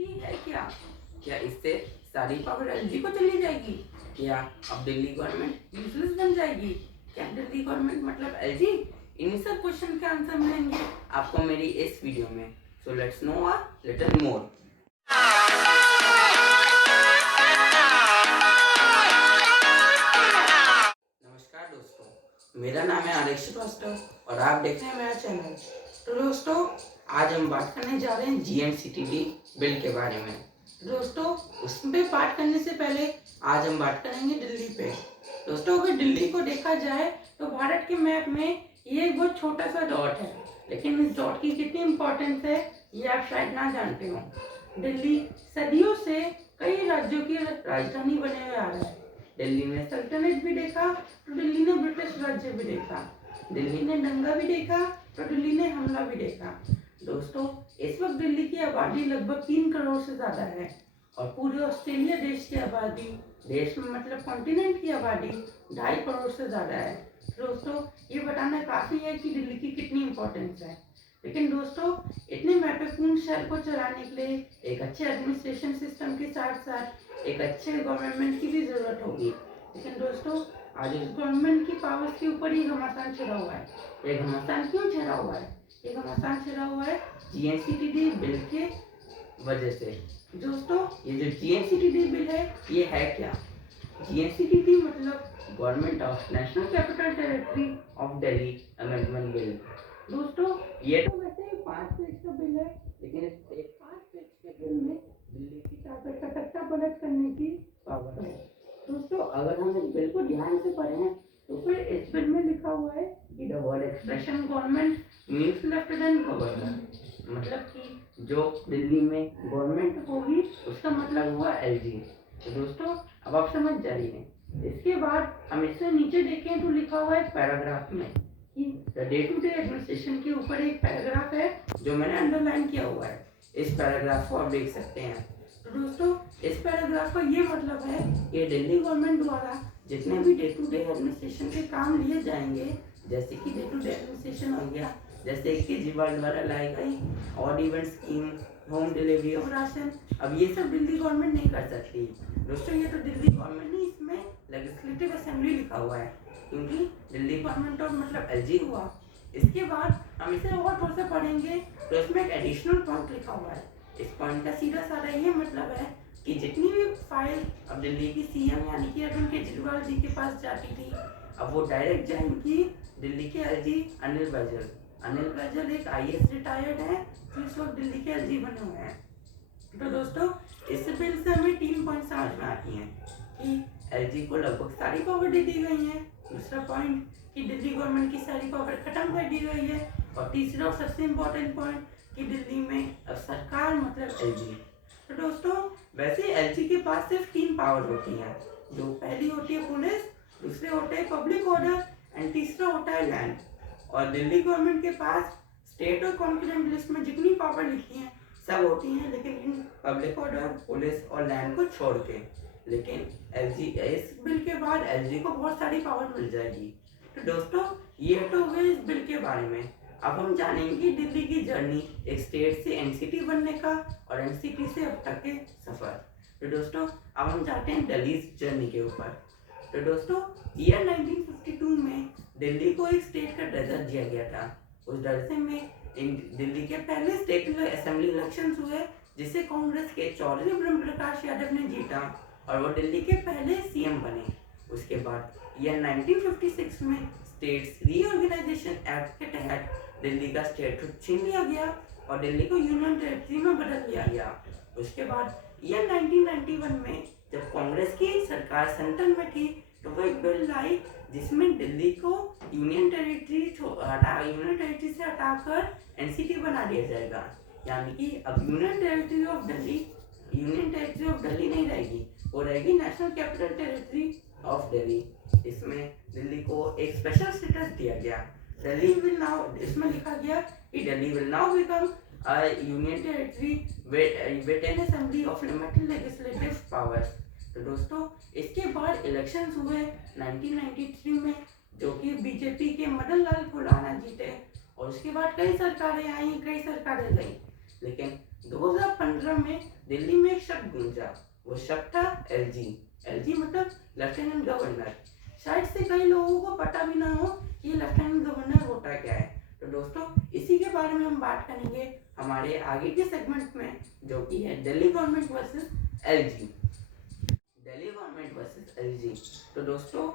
LG है क्या? क्या इससे सारी पावर एलजी को चली जाएगी? क्या अब दिल्ली गवर्नमेंट यूजलेस बन जाएगी? क्या दिल्ली गवर्नमेंट मतलब एलजी? इन सब क्वेश्चन के आंसर मिलेंगे आपको मेरी इस वीडियो में। So let's no a little more. नमस्कार दोस्तों, मेरा नाम है आर्यन श्रीवास्तव और आप देख रहे हैं मेरा चैनल। तो दोस्तों, आज हम बात करने जा रहे हैं जीएनसीटीडी बिल के बारे में। दोस्तों, उसमें बात करने से पहले आज हम बात करेंगे दिल्ली पे। दोस्तों, अगर दिल्ली को देखा जाए तो भारत के मैप में ये एक बहुत छोटा सा डॉट है, लेकिन इस डॉट की कितनी इम्पोर्टेंस है ये आप शायद ना जानते हो। दिल्ली सदियों से कई राज्यों की राजधानी बने हुए आ रहा है। दिल्ली ने सल्तनत भी देखा तो दिल्ली ने ब्रिटिश राज्य भी देखा, दिल्ली ने दंगा भी देखा तो दिल्ली ने हमला भी देखा। दोस्तों, इस वक्त दिल्ली की आबादी लगभग 3 करोड़ से ज्यादा है और पूरे ऑस्ट्रेलिया देश की आबादी, देश में मतलब कॉन्टिनेंट की आबादी 2.5 करोड़ से ज्यादा है। दोस्तों, ये बताना काफी है कि दिल्ली की कितनी इंपॉर्टेंस है। लेकिन दोस्तों, इतने महत्वपूर्ण शहर को चलाने के लिए एक अच्छे एडमिनिस्ट्रेशन सिस्टम के साथ साथ एक अच्छे गवर्नमेंट की भी जरूरत होगी। लेकिन दोस्तों, आज इस गवर्नमेंट की पावर्स के ऊपर ही घमासान चढ़ा हुआ है। ये घमासान क्यों चढ़ा हुआ है? ये घमासान चढ़ा हुआ है जीएनसीटीडी बिल के वजह से। दोस्तों, ये जो जीएनसीटीडी बिल है ये है क्या? जीएनसीटीडी मतलब government of national capital territory of Delhi amendment bill. दोस्तों, ये तो वैसे ही 5 पेज का बिल है, लेकिन इस 5 पेज के बिल में दिल्ली की ताकत का तख्ता पलट करने की पावर है। दोस्तों, अगर हम इस बिल को ध्यान से पढ़ें तो फिर इस बिल में लिखा हुआ है कि the word expression government means lieutenant governor, मतलब कि जो दिल्ली में गवर्नमेंट होगी उसका मतलब हुआ एलजी। तो दोस्तों, अब आप समझ जाइए। इसके बाद हम इससे नीचे देखें तो लिखा हुआ है पैराग्राफ में कि the day to day administration के ऊपर एक पैराग्राफ है जो मैंने अंडरलाइन किया हुआ है। इस पैराग्राफ को आप देख सकते हैं। तो दोस्तों, इस पैराग्राफ का ये मतलब है कि दिल्ली गवर्नमेंट द्वारा जितने भी डे टू डे एडमिनिस्ट्रेशन के काम लिए जाएंगे, जैसे कि डे टू डे एडमिनिस्ट्रेशन हो गया, जैसे केजरीवाल द्वारा लाई गई odd even scheme, home delivery of ration, अब ये सब दिल्ली गवर्नमेंट नहीं कर सकती। दोस्तों, ये तो दिल्ली गवर्नमेंट नहीं, इसमें लेजिस्लेटिव असेंबली लिखा हुआ है क्योंकि दिल्ली गवर्नमेंट और मतलब एलजी हुआ। इसके बाद हम इसे और थोड़ा सा पढ़ेंगे तो इसमें एक एडिशनल पॉइंट लिखा हुआ है। इस पॉइंट का सीधा साधा ये मतलब है कि जितनी भी फाइल अब दिल्ली की सीएम यानी कि अरविंद केजरीवाल जी के पास जाती थी, अब वो डायरेक्ट जाएंगी दिल्ली के एलजी अनिल बैजल। अनिल बैजल एक आईएएस रिटायर्ड है जो इस वक्त दिल्ली के एलजी बने हुए हैं। तो दोस्तों, इस बिल से हमें 3 पॉइंट समझ में आती हैं कि एलजी को लगभग सारी पावर दे दी गई है। दूसरा पॉइंट कि दिल्ली गवर्नमेंट की सारी पावर खत्म कर दी गई है। और तीसरा और सबसे इम्पोर्टेंट पॉइंट कि दिल्ली में अब सरकार मतलब एलजी। तो दोस्तों, वैसे एलजी के पास सिर्फ 3 पावर होती हैं। जो पहली होती है पुलिस, दूसरे होते हैं पब्लिक ऑर्डर एंड तीसरा होता है लैंड। और दिल्ली गवर्नमेंट के पास स्टेट और कॉन्फिडेंट लिस्ट में जितनी पावर लिखी है सब होती हैं, लेकिन इन पब्लिक ऑर्डर, पुलिस और लैंड को छोड़ के। लेकिन एलजी, इस बिल के बाद एलजी को बहुत सारी पावर मिल जाएगी। तो दोस्तों, ये तो हुए इस बिल के बारे में। अब हम जानेंगे दिल्ली की जर्नी, एक स्टेट से एनसीटी बनने का और एनसीटी से अब तक के सफर। तो दोस्तों, अब हम जाते हैं दिल्ली जर्नी के ऊपर। तो दोस्तों, ईयर 1952 में दिल्ली को एक स्टेट का दर्जा दिया गया था। उस दर्जे में दिल्ली के पहले स्टेट असेंबली इलेक्शंस हुए जिसे कांग्रेस के चौधरी ब्रह्म प्रकाश यादव ने जीता और वो दिल्ली के पहले सीएम बने। उसके बाद ईयर 1956 में स्टेट्स रीऑर्गेनाइजेशन एक्ट के तहत दिल्ली का स्टेटहुड छीन लिया गया और दिल्ली को यूनियन टेरिटरी में बदल दिया गया। उसके बाद ईयर 1991 में जब कांग्रेस की सरकार सेंटर में थी तो वो एक बिल लाई जिसमें दिल्ली को यूनियन टेरिटरी से हटाकर एनसीटी बना दिया जाएगा। यानी कि अब यूनियन टेरिटरी ऑफ दिल्ली नहीं रहेगी, वो रहेगी national capital territory of Delhi. इसमें दिल्ली को एक स्पेशल स्टेटस दिया गया। दिल्ली विल नाउ, इसमें लिखा गया कि Delhi will now become a union territory with N assembly of limited legislative powers. तो दोस्तों, इसके बाद इलेक्शंस हुए 1993 में, जो कि बीजेपी के मदन लाल खुराना जीते और उसके बाद कई सरकारें आई, कई सरकारें गई। लेकिन 2015 2015 में दिल्ली में एक शब्द गूंजा, वो शब्द था एलजी। एलजी मतलब लेफ्टिनेंट गवर्नर। शायद से कई लोगों को पता भी ना हो कि लेफ्टिनेंट गवर्नर होता क्या है। तो दोस्तों इसी के बारे में हम बात करेंगे हमारे आगे के सेगमेंट में, जो कि है Delhi government versus LG. Delhi government versus LG. तो दोस्तों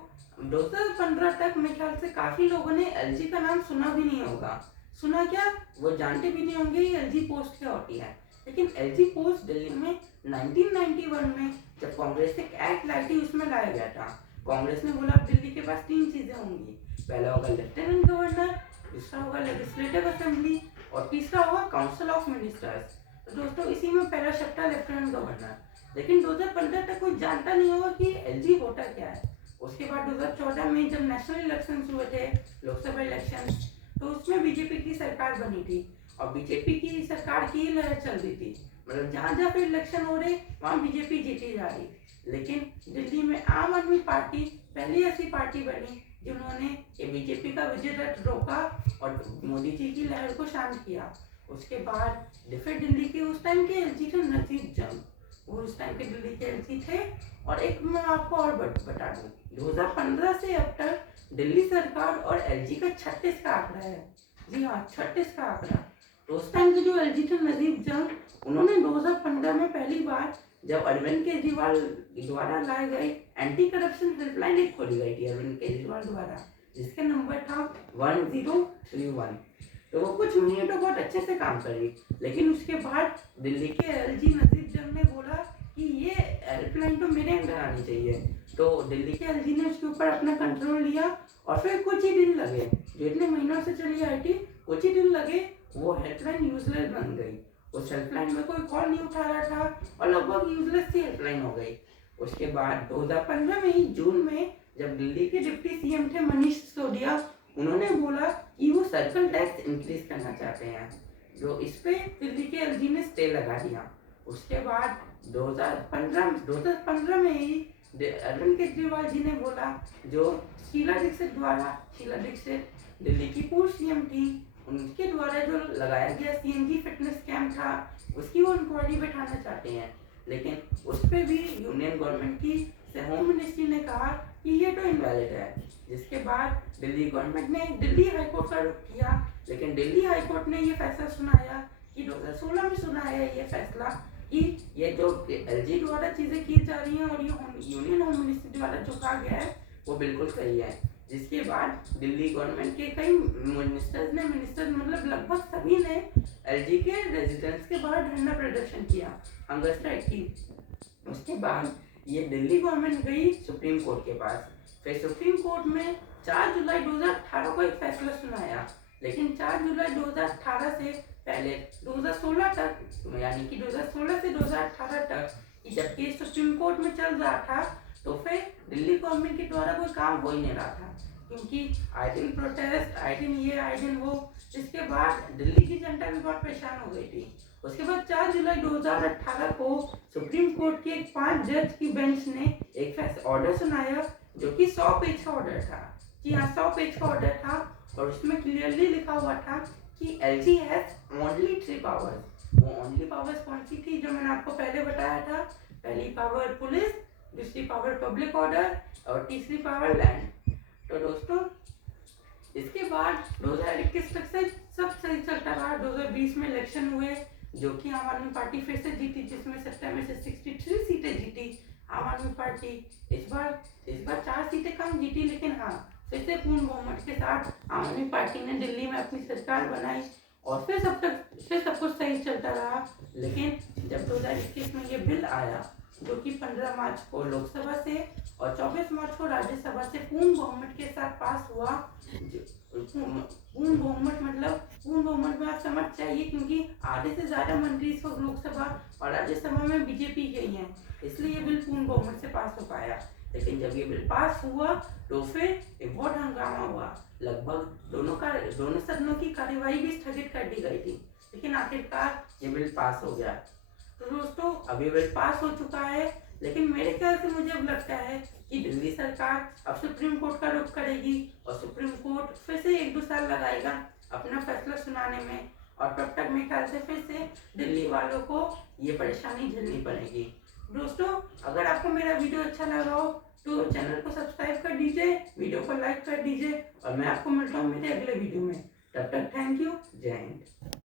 2015 तक मेरे ख्याल से काफी लोगों ने एलजी का नाम सुना भी नहीं होगा। सुना क्या, वो जानते भी नहीं होंगे एलजी पोस्ट क्या होती है। लेकिन एलजी पोस्ट दिल्ली में 1991 में जब कांग्रेस एक एक्ट लाई थी उसमें लाया गया था। कांग्रेस ने बोला दिल्ली के पास 3 चीजें होंगी, पहला होगा लेफ्टिनेंट गवर्नर, दूसरा होगा लेजिस्लेटिव असेंबली और तीसरा होगा काउंसिल ऑफ मिनिस्टर्स। तो दोस्तों इसी में पहला शब्द था लेफ्टिनेंट गवर्नर। लेकिन 2015 तक कोई जानता नहीं होगा कि एलजी होता क्या है। उसके बाद 2014 में जब नेशनल इलेक्शंस हुए थे, लोकसभा इलेक्शन, तो उसमें बीजेपी की सरकार बनी थी और बीजेपी की सरकार की लहर चल रही थी। मतलब जहां जहां पे इलेक्शन हो रहे वहां बीजेपी जीती जा रही। लेकिन दिल्ली में आम आदमी पार्टी पहली ऐसी पार्टी बनी जिन्होंने ये बीजेपी का विजय रथ रोका और मोदी जी की लहर को शांत किया। उसके बाद फिर दिल्ली के उस टाइम के एलजी थे नजीब जंग, वो उस टाइम के दिल्ली के एलजी थे। और एक मैं आपको और बता दूं, 2015 से अब तक दिल्ली सरकार और एलजी का 36 का आंकड़ा है। जी हाँ, 36 का आंकड़ा। तो उस टाइम के जो एलजी थे नजीब जंग, उन्होंने 2015 में पहली बार जब अरविंद केजरीवाल द्वारा लाए गए एंटी करप्शन हेल्पलाइन एक खोली गई थी अरविंद केजरीवाल द्वारा, जिसका नंबर था 1031। तो वो कुछ महीने तो बहुत अच्छे से काम करी। लेकिन उसके बाद दिल्ली के एलजी नजीब जंग ने बोला कि ये हेल्पलाइन तो मेरे अंदर आनी चाहिए। तो दिल्ली के एलजी ने उसके ऊपर अपना कंट्रोल लिया और फिर कुछ ही दिन लगे, जो इतने महीनों से चली आई थी, कुछ ही दिन लगे वो हेल्पलाइन यूजलेस बन गई। उस हेल्पलाइन में कोई कॉल नहीं उठा रहा था और लगभग यूजलेस सी हेल्पलाइन हो गई। उसके बाद 2015 में ही जून में जब दिल्ली के डिप्टी सीएम थे मनीष सिसोदिया, उन्होंने बोला कि वो सर्कल टैक्स इंक्रीज करना चाहते हैं, जो इस पे दिल्ली के एलजी ने स्टे लगा दिया। उसके बाद 2015 में ही अरविंद केजरीवाल जी ने बोला, जो शीला दीक्षित दिल्ली की पूर्व सीएम थी, उनके द्वारा जो लगाया गया सीएनजी फिटनेस कैंप था, उसकी वो इंक्वायरी बैठाना चाहते हैं। लेकिन उस पर भी यूनियन गवर्नमेंट की होम मिनिस्ट्री ने कहा कि ये तो इनवैलिड है। जिसके बाद दिल्ली गवर्नमेंट ने दिल्ली हाईकोर्ट का रुख किया। लेकिन दिल्ली हाईकोर्ट ने ये फैसला सुनाया कि 2016 में सुनाया ये फैसला कि ये जो एलजी द्वारा चीजें की जा रही हैं और ये यूनियन होम मिनिस्ट्री द्वारा जो कहा गया है वो बिल्कुल सही है। जिसके बाद दिल्ली गवर्नमेंट के कई मिनिस्टर्स मतलब लगभग सभी ने एलजी के रेजिडेंस के बाहर धरना प्रदर्शन किया, हंगर स्ट्राइक की। उसके बाद ये दिल्ली गवर्नमेंट गई सुप्रीम कोर्ट के पास। फिर सुप्रीम कोर्ट में 4 जुलाई 2018 को एक फैसला सुनाया। लेकिन 4 जुलाई 2018 से पहले 2016 तक, यानी कि 2016 से 2018 तक जब केस सुप्रीम कोर्ट में चल रहा था, तो फिर दिल्ली गवर्नमेंट के द्वारा कोई काम हो ही नहीं रहा था, क्योंकि आए दिन प्रोटेस्ट, आए दिन ये, आए दिन वो। जिसके बाद दिल्ली की जनता भी बहुत परेशान हो गई थी। उसके बाद 4 जुलाई 2018 को सुप्रीम कोर्ट की एक 5 जज की बेंच ने एक ऑर्डर सुनाया, जो कि 100 पेज का ऑर्डर था। जी हाँ, 100 पेज का ऑर्डर था और उसमें क्लियरली लिखा हुआ था कि एलजी हैज ओनली 3 पावर्स। वो ओनली पावर्स कौन सी थी, जो मैंने आपको पहले बताया था। पहली पावर पुलिस, दूसरी पावर पब्लिक ऑर्डर और तीसरी पावर लैंड। तो दोस्तों इसके बाद 2021 तक से सब सही चलता रहा। 2020 में इलेक्शन हुए, जो कि आम आदमी पार्टी फिर से जीती, जिसमें 70 में से 63 सीटें जीती आम आदमी पार्टी। इस बार 4 सीटें कम जीती, लेकिन हाँ फिर से पूर्ण बहुमत के साथ आम आदमी पार्टी ने दिल्ली में अपनी सरकार बनाई और फिर सब कुछ सही चलता रहा। लेकिन जब 2021 में ये बिल आया, जो कि 15 मार्च को लोकसभा से और 24 मार्च को राज्यसभा से पूर्ण बहुमत के साथ पास हुआ। पूर्ण बहुमत में आप समझ चाहिए, क्योंकि आधे से ज्यादा मंत्री इस वक्त लोकसभा और राज्यसभा में बीजेपी के ही हैं, इसलिए ये बिल पूर्ण बहुमत से पास हो पाया। लेकिन जब ये बिल पास हुआ तो फिर एक बहुत हंगामा हुआ। लगभग दोनों सदनों की कार्यवाही भी स्थगित कर दी गई थी, लेकिन आखिरकार ये बिल पास हो गया। तो दोस्तों अभी बिल पास हो चुका है, लेकिन मेरे ख्याल से मुझे अब लगता है कि दिल्ली सरकार अब सुप्रीम कोर्ट का रुख करेगी और सुप्रीम कोर्ट फिर से 1-2 साल लगाएगा अपना फैसला सुनाने में। और तब तक मेरे ख्याल से फिर से दिल्ली वालों को ये परेशानी झेलनी पड़ेगी। दोस्तों, अगर आपको मेरा वीडियो अच्छा लगा हो तो चैनल को सब्सक्राइब कर दीजिए, वीडियो को लाइक कर दीजिए और मैं आपको मिलता हूँ मेरे अगले वीडियो में। तब तक थैंक यू, जय हिंद।